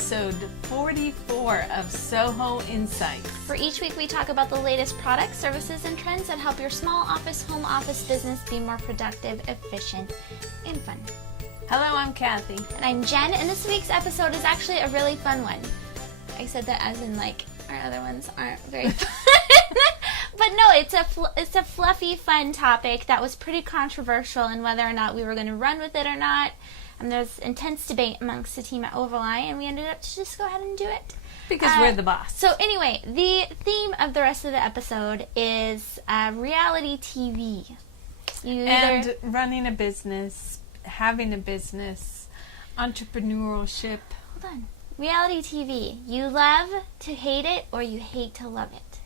episode 44 of SOHO Insights. For each week, we talk about the latest products, services, and trends that help your small office, home office business be more productive, efficient, and fun. Hello, I'm Kathy. And I'm Jen, and this week's episode is actually a really fun one. I said that as in, like, our other ones aren't very fun. But no, it's a fluffy, fun topic that was pretty controversial in whether or not we were going to run with it or not. There's intense debate amongst the team at Ovaleye, and we ended up to just go ahead and do it. Because we're the boss. So anyway, the theme of the rest of the episode is reality TV. And running a business, having a business, entrepreneurship. Hold on. Reality TV. You love to hate it or you hate to love it?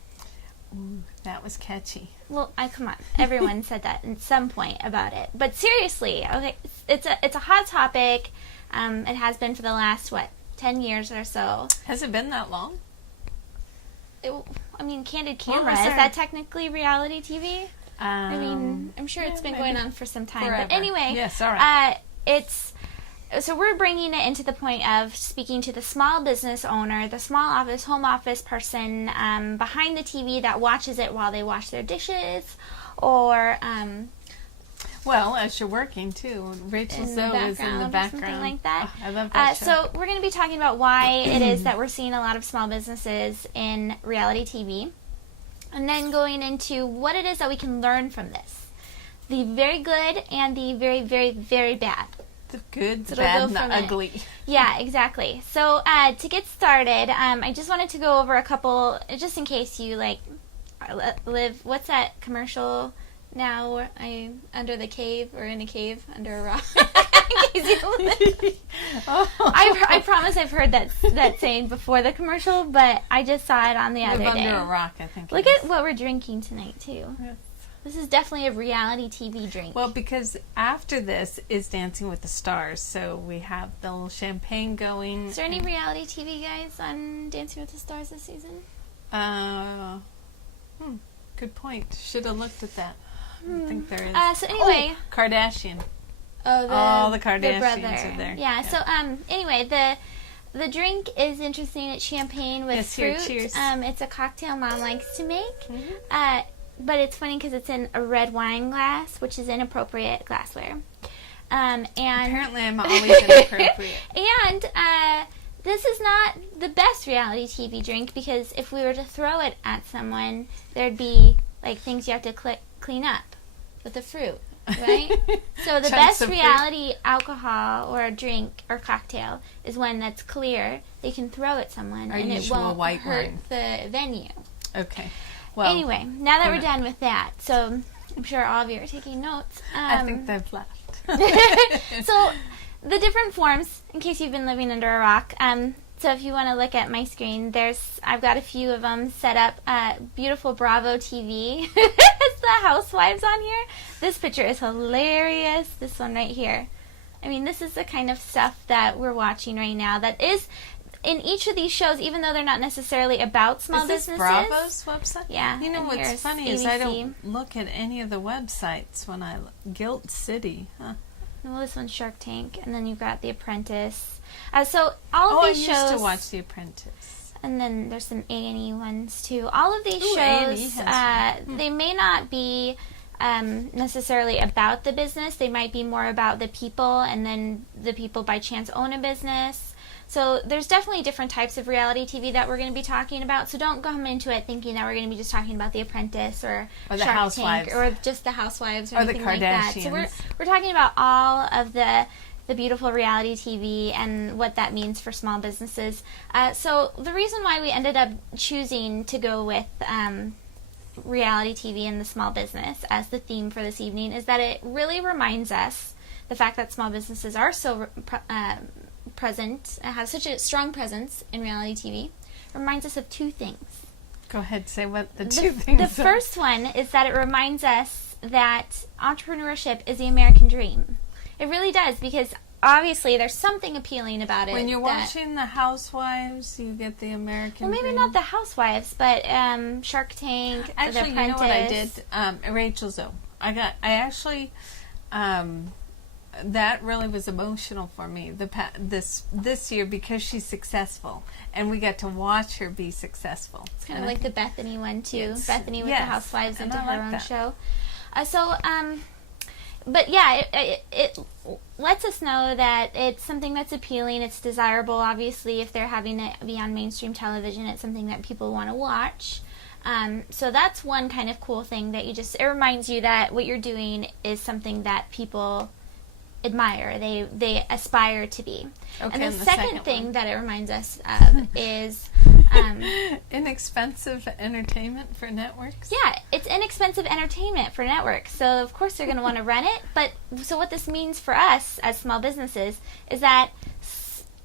Ooh, that was catchy. Well, come on. Everyone said that at some point about it. But seriously, okay, it's a hot topic. It has been for the last, 10 years or so. Has it been that long? Candid Camera, is that technically reality TV? I'm sure it's been going on for some time. Forever. But anyway, yes, all right. So we're bringing it into the point of speaking to the small business owner, the small office, home office person behind the TV that watches it while they wash their dishes, or well, as you're working too. Rachel Zoe is in the background. Something like that. Oh, I love that show. So we're going to be talking about why it is that we're seeing a lot of small businesses in reality TV, and then going into what it is that we can learn from this. The very good and the very, very, very bad. The good, the bad, and the ugly. Yeah, exactly. So to get started, I just wanted to go over a couple, just in case you live. What's that commercial now? I'm under the cave or in a cave under a rock. In case you live. I promise I've heard that saying before the commercial, but I just saw it on the other day. Under a rock, I think. Look at what we're drinking tonight too. Yes. This is definitely a reality TV drink. Well, because after this is Dancing with the Stars, so we have the little champagne going. Is there any reality TV guys on Dancing with the Stars this season? Good point. Should have looked at that. I think there is. So anyway, Kardashian. Oh, all the Kardashians the brother are there. Yeah. So anyway, the drink is interesting. It's champagne with fruit. Cheers. It's a cocktail Mom likes to make. Mm-hmm. But it's funny because it's in a red wine glass, which is inappropriate glassware. And apparently, I'm always inappropriate. And this is not the best reality TV drink, because if we were to throw it at someone, there'd be things you have to clean up with the fruit, right? So the best reality alcohol or a drink or cocktail is one that's clear. They can throw at someone and it won't hurt the venue. Okay. Well, anyway, now that we're done with that, so I'm sure all of you are taking notes. I think they've left. So the different forms, in case you've been living under a rock. So if you want to look at my screen, I've got a few of them set up. Beautiful Bravo TV. It's the housewives on here. This picture is hilarious. This one right here. This is the kind of stuff that we're watching right now. That is in each of these shows, even though they're not necessarily about small businesses. Is this Bravo's website? Yeah. You know what's funny is I don't look at any of the websites when I Guilt City. Huh? Well, this one's Shark Tank, and then you've got The Apprentice. So all of these shows. I used to watch The Apprentice. And then there's some A&E ones too. All of these shows, they may not be necessarily about the business. They might be more about the people, and then the people by chance own a business. So there's definitely different types of reality TV that we're going to be talking about. So don't come into it thinking that we're going to be just talking about The Apprentice or the Shark Housewives. Tank or just the Housewives or anything the Kardashians. like that. So we're talking about all of the beautiful reality TV and what that means for small businesses. So the reason why we ended up choosing to go with reality TV and the small business as the theme for this evening is that it really reminds us the fact that small businesses are so present, have such a strong presence in reality TV, reminds us of two things. Go ahead, say what the two things are. The first one is that it reminds us that entrepreneurship is the American dream. It really does, because obviously there's something appealing about it. When you're watching The Housewives, you get the American maybe dream. not The Housewives, but Shark Tank, actually, The Apprentice. You know what I did? Rachel Zoe. I actually that really was emotional for me this year because she's successful and we got to watch her be successful. It's kind of like the Bethany one too. Yes. Bethany with the Housewives into her own that. show. But yeah, it lets us know that it's something that's appealing, it's desirable. Obviously, if they're having it be on mainstream television, it's something that people want to watch. So that's one kind of cool thing that it reminds you that what you're doing is something that people admire, they aspire to be. Okay, and the second thing that it reminds us of is inexpensive entertainment for networks. Yeah, it's inexpensive entertainment for networks. So of course they're going to want to run it. But so what this means for us as small businesses is that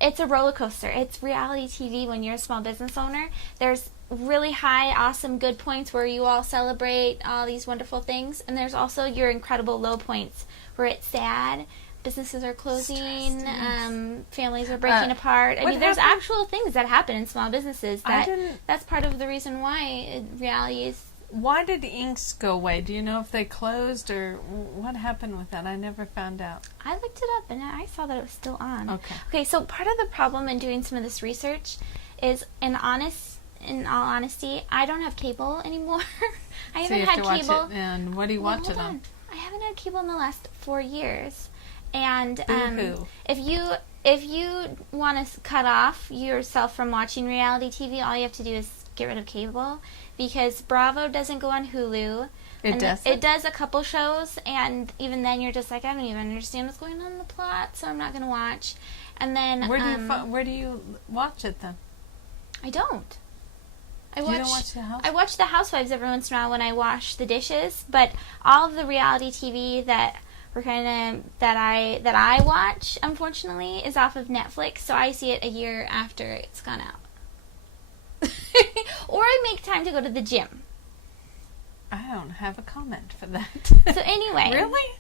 it's a roller coaster. It's reality TV when you're a small business owner. There's really high, awesome, good points where you all celebrate all these wonderful things. And there's also your incredible low points where it's sad. Businesses are closing, families are breaking apart. I mean, there's actual things that happen in small businesses that's part of the reason why reality is. Why did Inks go away? Do you know if they closed or what happened with that? I never found out. I looked it up and I saw that it was still on. Okay, so part of the problem in doing some of this research is, in all honesty, I don't have cable anymore. I haven't had cable. And what do you watch it on? On. I haven't had cable in the last 4 years. And if you want to cut off yourself from watching reality TV, all you have to do is get rid of cable, because Bravo doesn't go on Hulu. It does a couple shows, and even then you're just like, I don't even understand what's going on in the plot, so I'm not going to watch. And then where do you watch it then? I don't. You don't watch the Housewives? I watch the Housewives every once in a while when I wash the dishes, but all of the reality TV that I watch, unfortunately, is off of Netflix, so I see it a year after it's gone out. Or I make time to go to the gym. I don't have a comment for that. So anyway. Really?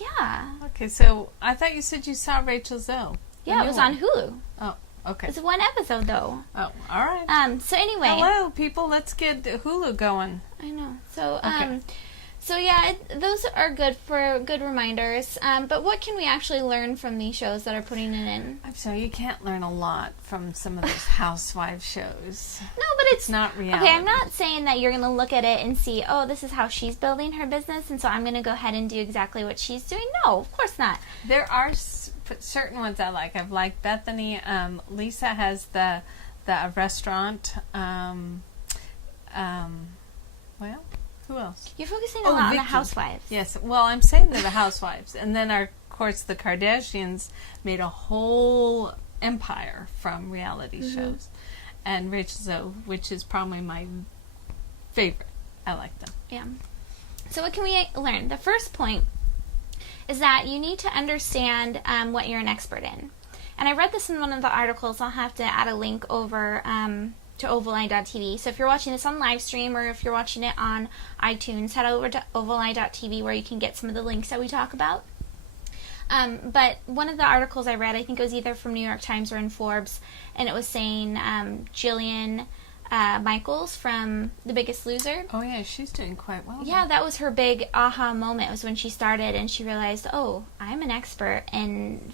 Yeah. Okay, so I thought you said you saw Rachel Zoe. Yeah, it was on Hulu. Oh, okay. It's one episode, though. Oh, all right. So anyway. Hello, people. Let's get Hulu going. I know. So, okay. So yeah, those are good reminders. But what can we actually learn from these shows that are putting it in? I'm sorry, you can't learn a lot from some of those housewife shows. No, but it's not reality. Okay, I'm not saying that you're going to look at it and see, oh, this is how she's building her business, and so I'm going to go ahead and do exactly what she's doing. No, of course not. There are certain ones I like. I've liked Bethany. Lisa has the restaurant. Well. Who else? You're focusing a lot on the Housewives. Yes. Well, I'm saying they're the Housewives. And then, of course, the Kardashians made a whole empire from reality shows. And Rachel Zoe, which is probably my favorite. I like them. Yeah. So what can we learn? The first point is that you need to understand what you're an expert in. And I read this in one of the articles. I'll have to add a link over to Ovaleye.tv. So if you're watching this on live stream or if you're watching it on iTunes, head over to Ovaleye.tv where you can get some of the links that we talk about. But one of the articles I read, I think it was either from New York Times or in Forbes, and it was saying Jillian Michaels from The Biggest Loser. Oh yeah, she's doing quite well. Yeah, that was her big aha moment, was when she started and she realized, oh, I'm an expert in,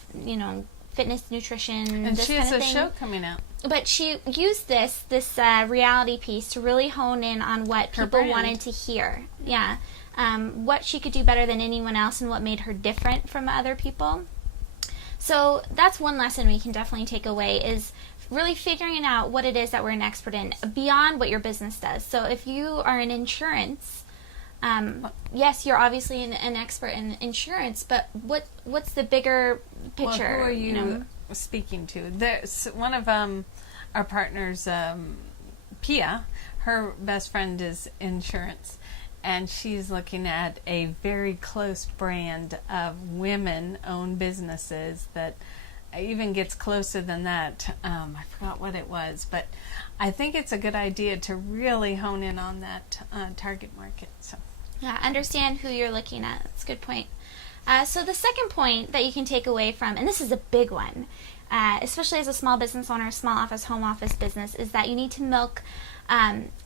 fitness, nutrition, and this she kind has of a thing. show coming out. But she used this reality piece to really hone in on what people wanted to hear. Yeah. What she could do better than anyone else and what made her different from other people. So that's one lesson we can definitely take away, is really figuring out what it is that we're an expert in beyond what your business does. So if you are in insurance, yes, you're obviously an expert in insurance, but what's the bigger picture? Well, who are you speaking to? There's one of our partners, Pia. Her best friend is insurance, and she's looking at a very close brand of women-owned businesses that even gets closer than that. I forgot what it was, but I think it's a good idea to really hone in on that target market. So. Yeah, understand who you're looking at. That's a good point. So the second point that you can take away from, and this is a big one, especially as a small business owner, small office, home office business, is that you need to milk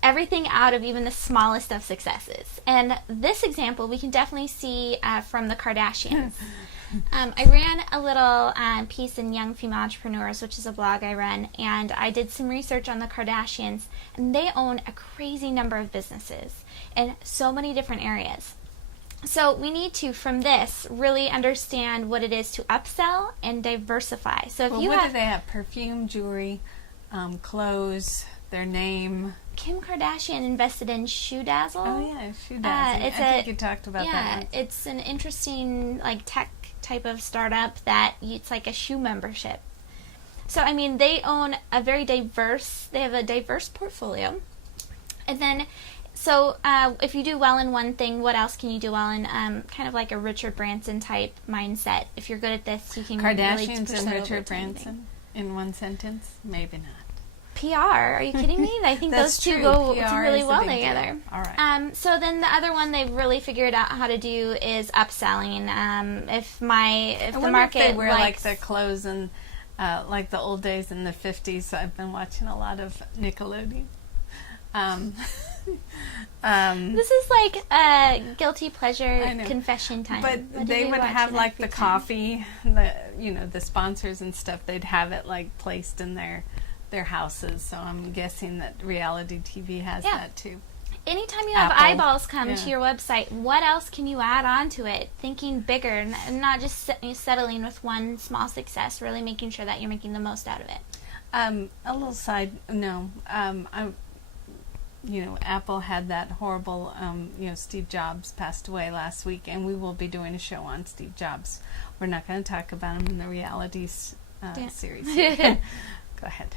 everything out of even the smallest of successes. And this example we can definitely see from the Kardashians. I ran a little piece in Young Female Entrepreneurs, which is a blog I run, and I did some research on the Kardashians, and they own a crazy number of businesses in so many different areas. So we need to, from this, really understand what it is to upsell and diversify. So if what do they have? Perfume, jewelry, clothes, their name. Kim Kardashian invested in Shoe Dazzle. Oh yeah, Shoe Dazzle. I think you talked about that. Yeah, it's an interesting tech type of startup that it's like a shoe membership. So I mean, they own a very diverse. They have a diverse portfolio, and then. So if you do well in one thing, what else can you do well in? Kind of like a Richard Branson type mindset. If you're good at this, you can Kardashians really and Richard Branson in one sentence? Maybe not. PR? Are you kidding me? I think those two true. go PR really well deal. together. All right. So then the other one they've really figured out how to do is upselling. If the market if they wear likes, like the clothes and like the old days in the 50s. I've been watching a lot of Nickelodeon. This is like a guilty pleasure confession time. But they would have like the coffee, the sponsors and stuff. They'd have it like placed in their houses. So I'm guessing that reality TV has that too. Anytime you have eyeballs come to your website, what else can you add on to it? Thinking bigger and not just settling with one small success. Really making sure that you're making the most out of it. A little side, Apple had that horrible, Steve Jobs passed away last week, and we will be doing a show on Steve Jobs. We're not going to talk about him in the reality series. Go ahead.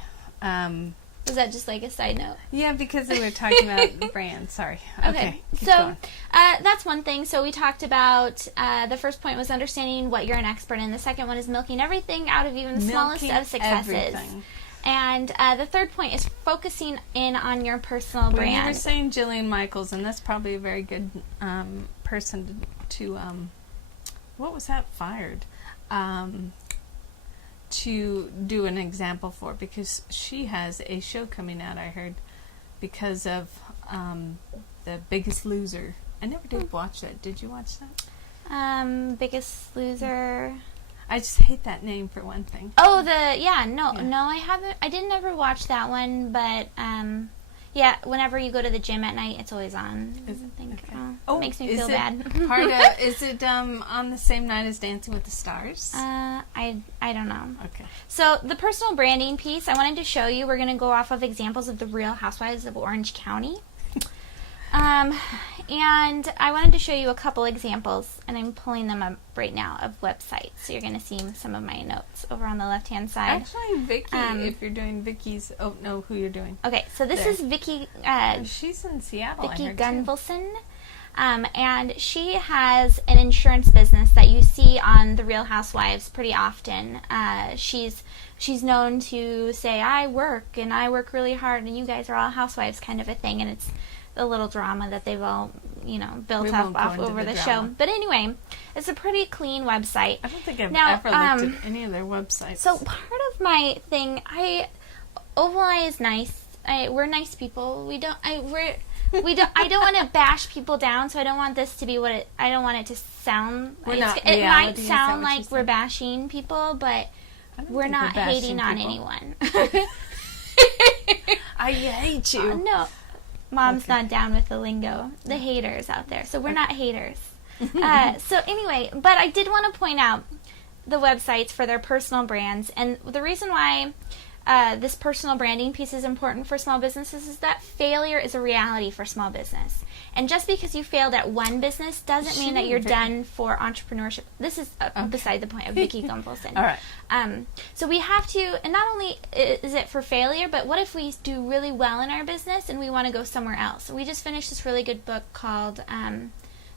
Was that just like a side note? Yeah, because we were talking about the brand. Sorry. Okay. So that's one thing. So we talked about the first point was understanding what you're an expert in. The second one is milking everything out of even the smallest of successes. Everything. And the third point is focusing in on your personal brand. You were saying Jillian Michaels, and that's probably a very good person to what was that fired? To do an example for, because she has a show coming out, I heard, because of The Biggest Loser. I never did watch that. Did you watch that? Biggest Loser. I just hate that name for one thing. Oh, no, I haven't. I didn't ever watch that one, but whenever you go to the gym at night, it's always on. It makes me feel bad. Is it on the same night as Dancing with the Stars? I don't know. Okay. So the personal branding piece, I wanted to show you. We're going to go off of examples of the Real Housewives of Orange County. And I wanted to show you a couple examples, and I'm pulling them up right now, of websites. So you're going to see some of my notes over on the left-hand side. Actually, Vicky, if you're doing Vicky's... Oh, no, who you're doing. Okay, so this is Vicky... she's in Seattle, Vicky I heard, Gunvalson. And she has an insurance business that you see on The Real Housewives pretty often. She's known to say, I work really hard, and you guys are all housewives, kind of a thing, and it's a little drama that they've all, built up off over the show. But anyway, it's a pretty clean website. I don't think I've ever looked at any of their websites. So part of my thing, Ovaleye is nice. We're nice people. I don't want to bash people down, so I don't want this to be I don't want it to sound. It might sound like we're bashing people, but we're not hating on anyone. I hate you. No. Mom's not down with the lingo. The haters out there. So we're not haters. So anyway, but I did want to point out the websites for their personal brands. And the reason why this personal branding piece is important for small businesses is that failure is a reality for small business. And just because you failed at one business doesn't mean that you're done for entrepreneurship. This is beside the point of Vicky Gunvalson. All right. So we have to, and not only is it for failure, but what if we do really well in our business and we want to go somewhere else? We just finished this really good book called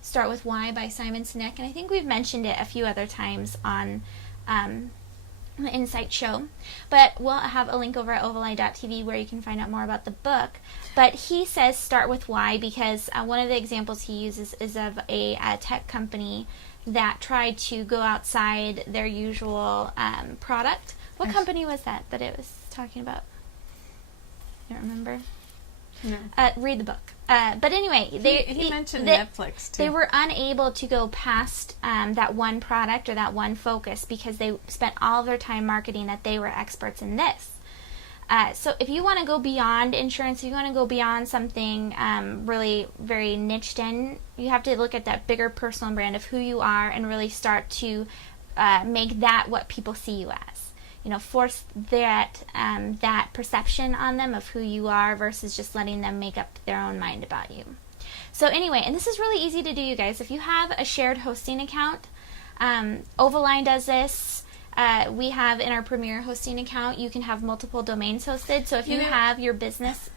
Start With Why by Simon Sinek, and I think we've mentioned it a few other times on the Insight Show, but we'll have a link over at ovaleye.tv where you can find out more about the book. But he says start with why, because one of the examples he uses is of a tech company that tried to go outside their usual product. What company was that it was talking about? You don't remember? No. Read the book. But anyway, he mentioned Netflix too. They were unable to go past that one product or that one focus because they spent all of their time marketing that they were experts in this. So if you want to go beyond insurance, if you want to go beyond something really very niched in, you have to look at that bigger personal brand of who you are and really start to make that what people see you as. You know, force that perception on them of who you are versus just letting them make up their own mind about you. So anyway, and this is really easy to do, you guys. If you have a shared hosting account, Ovaleye does this. We have in our Premier hosting account, you can have multiple domains hosted. So if you have your business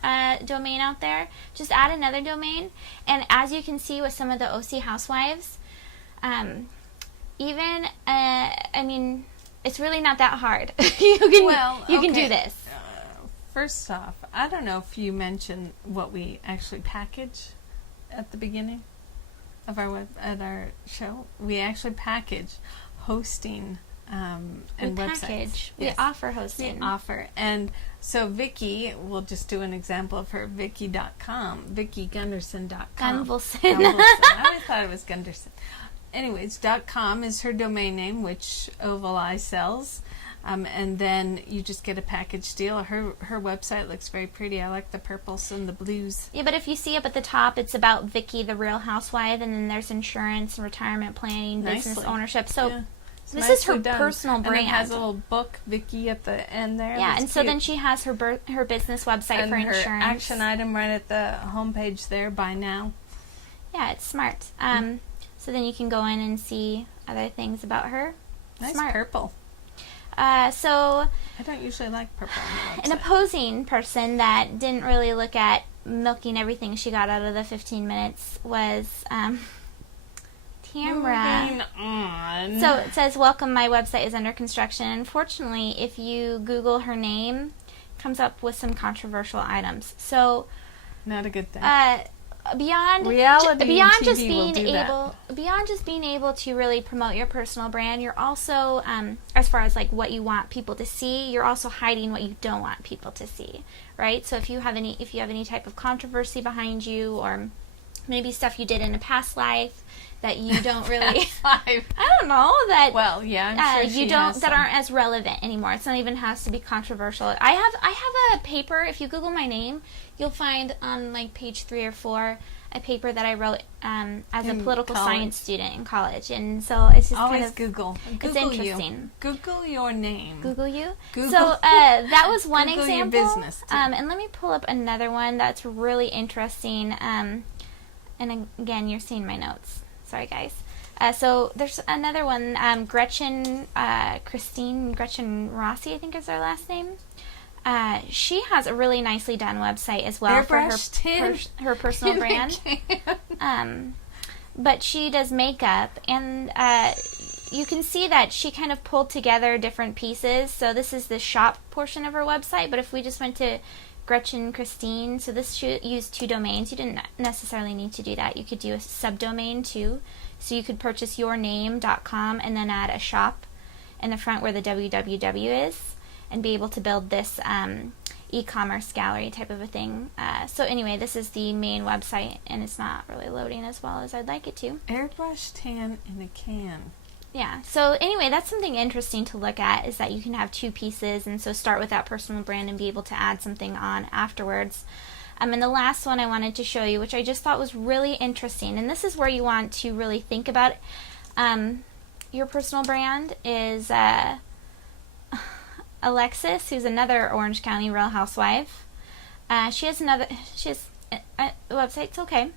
domain out there, just add another domain. And as you can see with some of the OC housewives, it's really not that hard. you can do this. First off, I don't know if you mentioned what we actually package at the beginning of our show. We actually package hosting and websites. We offer hosting. We offer. And so Vicki, we'll just do an example of her, Vicki.com, VickiGunderson.com. Gunvalson. I always thought it was Gunderson. Anyways, .com is her domain name, which Ovaleye sells. And then you just get a package deal. Her website looks very pretty. I like the purples and the blues. Yeah, but if you see up at the top, it's about Vicki, the Real Housewife, and then there's insurance, returement planning, business ownership. So this is her personal brand. And it has a little book, Vicki, at the end there. Yeah, and so then she has her business website and for insurance. Her action item right at the homepage there, buy now. Yeah, it's smart. So then you can go in and see other things about her. Nice Smart. Purple. So I don't usually like purple on the website. An opposing person that didn't really look at milking everything she got out of the 15 minutes was Tamra. Moving on. So it says, welcome, my website is under construction. Unfortunately, if you Google her name, it comes up with some controversial items. So not a good thing. Beyond just being able to really promote your personal brand, you're also as far as like what you want people to see, you're also hiding what you don't want people to see, right? So if you have any type of controversy behind you, or maybe stuff you did in a past life that you don't really I'm sure you don't that aren't as relevant anymore. It's not even has to be controversial. I have a paper. If you Google my name, you'll find on like page 3 or 4 a paper that I wrote as a political science student in college, and so it's just always kind of Google it's interesting. You. Google your name. Google you. Google. So that was one Google example. Your business too. And let me pull up another one that's really interesting. And again, you're seeing my notes. Sorry, guys. So there's another one, Gretchen Rossi, I think is her last name. She has a really nicely done website as well for her personal brand. But she does makeup, and you can see that she kind of pulled together different pieces. So this is the shop portion of her website, but if we just went to Gretchen Christine, so this used 2 domains. You didn't necessarily need to do that. You could do a subdomain too. So you could purchase yourname.com and then add a shop in the front where the www is, and be able to build this e-commerce gallery type of a thing. So anyway, this is the main website, and it's not really loading as well as I'd like it to. Airbrush tan in a can. Yeah, so anyway, that's something interesting to look at, is that you can have 2 pieces, and so start with that personal brand and be able to add something on afterwards. And the last one I wanted to show you, which I just thought was really interesting, and this is where you want to really think about your personal brand, is Alexis, who's another Orange County Real Housewife. She has a website's okay.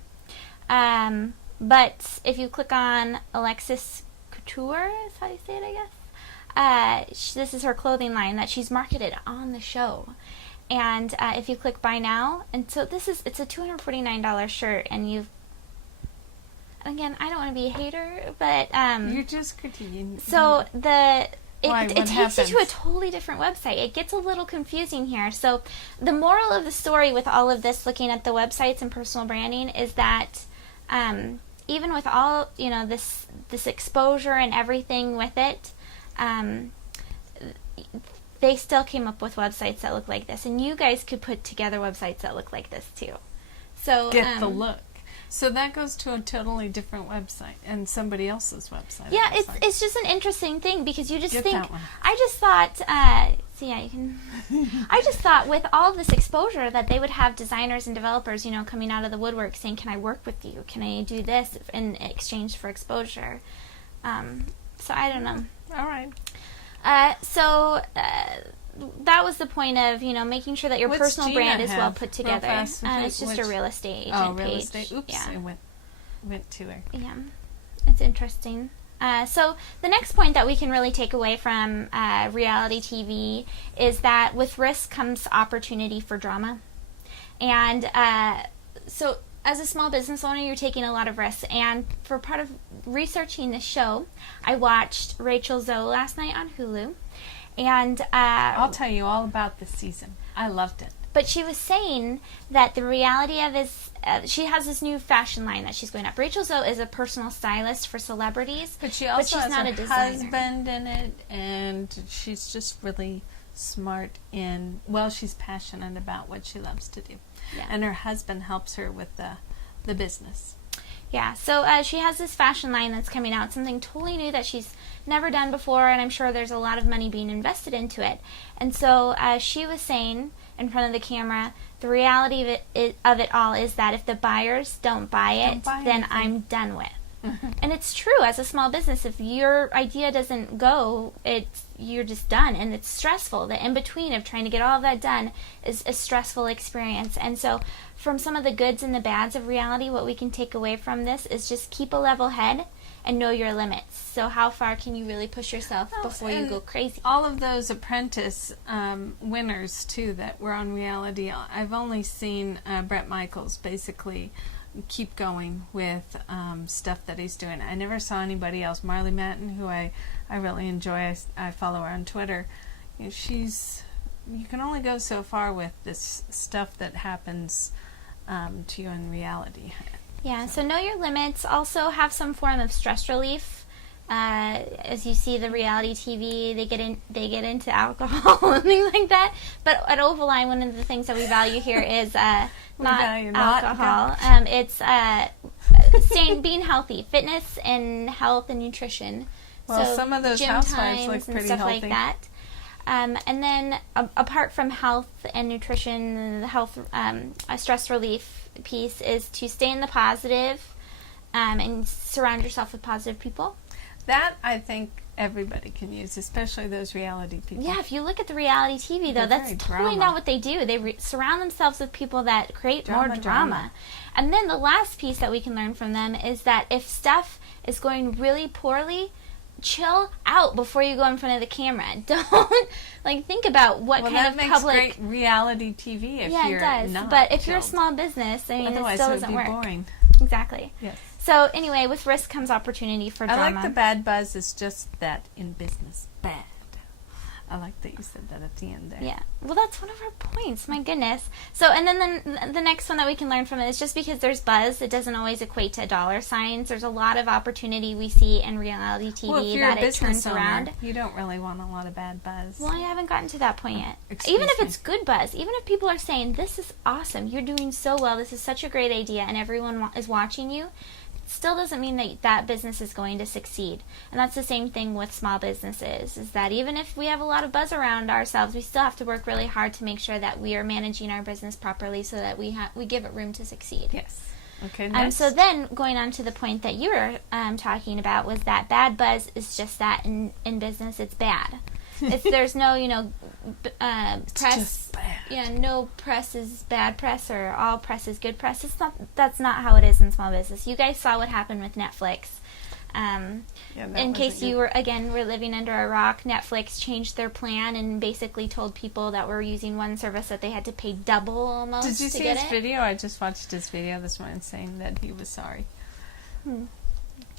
But if you click on Alexis Couture, is how you say it, I guess. This is her clothing line that she's marketed on the show. And if you click buy now, and so it's a $249 shirt, and again, I don't want to be a hater, but you're just critiquing. So it takes you to a happens? totally different website. It gets a little confusing here. So the moral of the story with all of this, looking at the websites and personal branding, is that even with all this exposure and everything with it, they still came up with websites that look like this. And you guys could put together websites that look like this too. So get the look. So that goes to a totally different website and somebody else's website. Yeah, it's just an interesting thing because you just Get think. that one. I just thought. You can. I just thought with all this exposure that they would have designers and developers, coming out of the woodwork saying, "Can I work with you? Can I do this in exchange for exposure?" So I don't know. All right. That was the point of, making sure that your What's personal Gina brand is have? well put together. Real fast, It's just a real estate agent Oh, real page. estate. Oops, Yeah. it went to her. Yeah, it's interesting. So the next point that we can really take away from reality TV is that with risk comes opportunity for drama. And so as a small business owner, you're taking a lot of risks. And for part of researching this show, I watched Rachel Zoe last night on Hulu. And I'll tell you all about this season. I loved it. But she was saying that the reality of is she has this new fashion line that she's going up. Rachel Zoe is a personal stylist for celebrities, But she also she's has not her a designer. husband in it, and she's just really smart she's passionate about what she loves to do. Yeah. And her husband helps her with the business. Yeah, so she has this fashion line that's coming out, something totally new that she's never done before, and I'm sure there's a lot of money being invested into it. And so she was saying in front of the camera, the reality of it all is that if the buyers don't buy it, then anything. I'm done with. And it's true, as a small business, if your idea doesn't go, you're just done, and it's stressful. The in-between of trying to get all of that done is a stressful experience. And so from some of the goods and the bads of reality, what we can take away from this is just keep a level head and know your limits. So how far can you really push yourself before you go crazy? All of those apprentice winners, too, that were on reality, I've only seen Bret Michaels basically keep going with stuff that he's doing. I never saw anybody else. Marley Matten, who I really enjoy, I follow her on Twitter. You can only go so far with this stuff that happens to you in reality. Yeah, so know your limits. Also have some form of stress relief. As you see the reality TV, they get into alcohol and things like that. But at Ovaleye, one of the things that we value here is not alcohol. It's being healthy, fitness and health and nutrition. Well, so some of those gym housewives times look and pretty stuff healthy. like that. And then apart from health and nutrition, the health stress relief piece is to stay in the positive and surround yourself with positive people. That, I think, everybody can use, especially those reality people. Yeah, if you look at the reality TV, though, They're that's very totally drama. not what they do. They surround themselves with people that create more drama. Drama. And then the last piece that we can learn from them is that if stuff is going really poorly, chill out before you go in front of the camera. Don't think about what kind of that public. makes great reality TV. If Yeah, you're it does. Not But if you're a chilled. small business, I mean, Otherwise it still it would doesn't be work. boring. Exactly. Yes. So anyway, with risk comes opportunity for drama. I like the bad buzz is just that in business. Bad. I like that you said that at the end there. Yeah. Well, that's one of our points. My goodness. So, and then the next one that we can learn from it is just because there's buzz, it doesn't always equate to dollar signs. There's a lot of opportunity we see in reality TV Well, if you're that a it business turns owner, around. you don't really want a lot of bad buzz. Well, I haven't gotten to that point yet. Excuse Even if me. it's good buzz, even if people are saying, this is awesome, you're doing so well, this is such a great idea, and everyone is watching you, still doesn't mean that that business is going to succeed. And that's the same thing with small businesses, is that even if we have a lot of buzz around ourselves, we still have to work really hard to make sure that we are managing our business properly so that we give it room to succeed. Yes. Okay, next. So then, going on to the point that you were talking about, was that bad buzz is just that in business, it's bad. There's no, press. Just bad. Yeah, no press is bad press or all press is good press. That's not how it is in small business. You guys saw what happened with Netflix. In case you were living under a rock, Netflix changed their plan and basically told people that were using one service that they had to pay double almost. Did you to see get his it. video? I just watched his video this morning saying that he was sorry.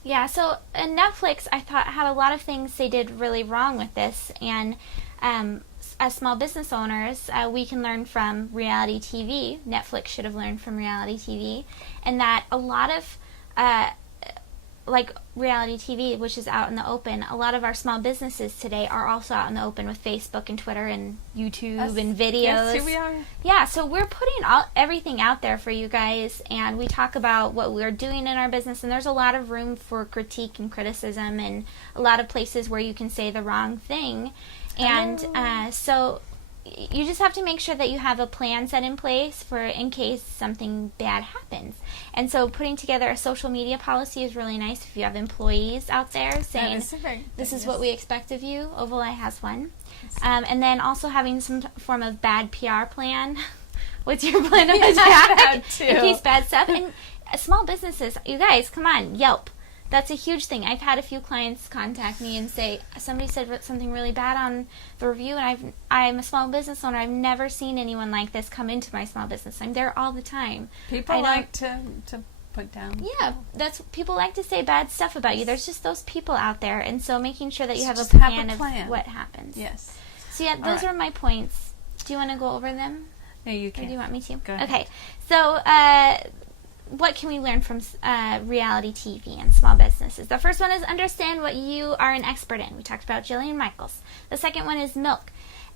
Yeah, so Netflix, I thought, had a lot of things they did really wrong with this, and as small business owners, we can learn from reality TV. Netflix should have learned from reality TV, and that a lot of like reality TV, which is out in the open, a lot of our small businesses today are also out in the open with Facebook and Twitter and YouTube and videos. Yes, here we are. Yeah, so we're putting everything out there for you guys, and we talk about what we're doing in our business, and there's a lot of room for critique and criticism and a lot of places where you can say the wrong thing. And so you just have to make sure that you have a plan set in place for in case something bad happens. And so putting together a social media policy is really nice if you have employees out there saying, this is what we expect of you. Ovaleye has one. And then also having some form of bad PR plan. What's your plan of attack in case bad stuff? And small businesses, you guys, come on, Yelp. That's a huge thing. I've had a few clients contact me and say, somebody said something really bad on the review, and I'm a small business owner. I've never seen anyone like this come into my small business. I'm there all the time. People like to put down. Yeah, people like to say bad stuff about you. There's just those people out there, and so making sure that you have a plan of what happens. Yes. So yeah, those are my points. Do you want to go over them? No, you can. Or do you want me to? Go ahead. Okay. So, what can we learn from reality TV and small businesses? The first one is understand what you are an expert in. We talked about Jillian Michaels. The second one is milk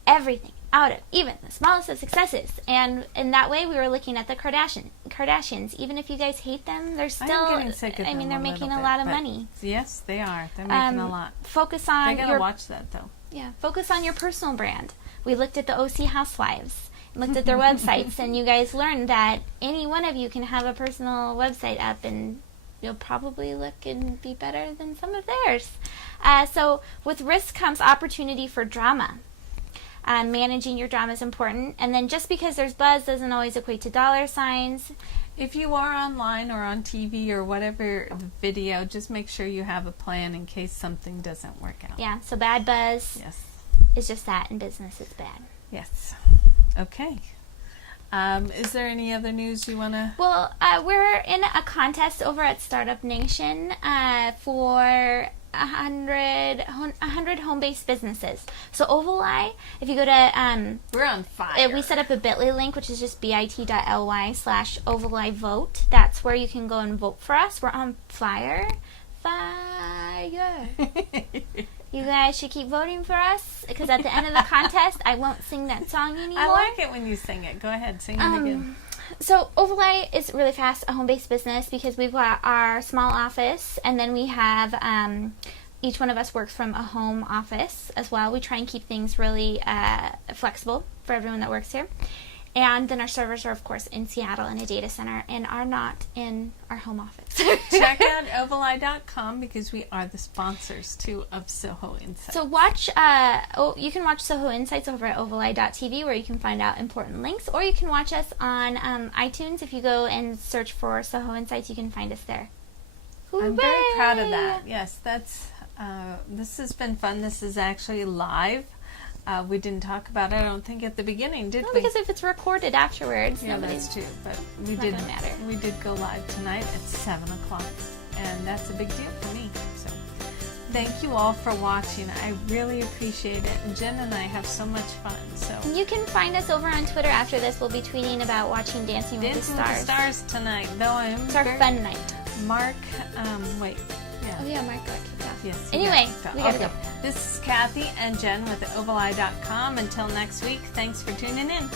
everything out of even the smallest of successes. And in that way, we were looking at the Kardashians. Even if you guys hate them, they're still, I'm getting sick of them they're making a lot of money. Yes, they are. They're making a lot. Focus on I gotta watch that, though. Yeah, focus on your personal brand. We looked at the OC Housewives. Looked at their websites, and you guys learned that any one of you can have a personal website up, and you'll probably look and be better than some of theirs. So with risk comes opportunity for drama. Managing your drama is important, and then just because there's buzz doesn't always equate to dollar signs. If you are online or on TV or whatever video, just make sure you have a plan in case something doesn't work out. Yeah, so bad buzz is just that. In business, it's bad. Yes. Okay. Is there any other news you want to... Well, we're in a contest over at Startup Nation for 100 home-based businesses. So Ovaleye, if you go to... we're on fire. We set up a bit.ly link, which is just bit.ly/Ovaleye vote. That's where you can go and vote for us. We're on fire. Fire. You guys should keep voting for us, because at the end of the contest, I won't sing that song anymore. I like it when you sing it. Go ahead, sing it again. So Ovaleye is really fast, a home-based business, because we've got our small office, and then we have each one of us works from a home office as well. We try and keep things really flexible for everyone that works here. And then our servers are, of course, in Seattle in a data center and are not in our home office. Check out Ovaleye.com because we are the sponsors, too, of SOHO Insights. So you can watch SOHO Insights over at Ovaleye.tv, where you can find out important links, or you can watch us on iTunes. If you go and search for SOHO Insights, you can find us there. I'm very proud of that. Yes, this has been fun. This is actually live. We didn't talk about it, I don't think, at the beginning, did we? No, because if it's recorded afterwards, that's true. But we did go live tonight at 7 o'clock, and that's a big deal for me. So thank you all for watching. I really appreciate it. And Jen and I have so much fun. So you can find us over on Twitter after this. We'll be tweeting about watching Dancing with the Stars tonight. Though it's our fun night. Mark, Mark got kicked off. Yes. Anyway, we gotta go. This is Kathy and Jen with Ovaleye.com. Until next week, thanks for tuning in.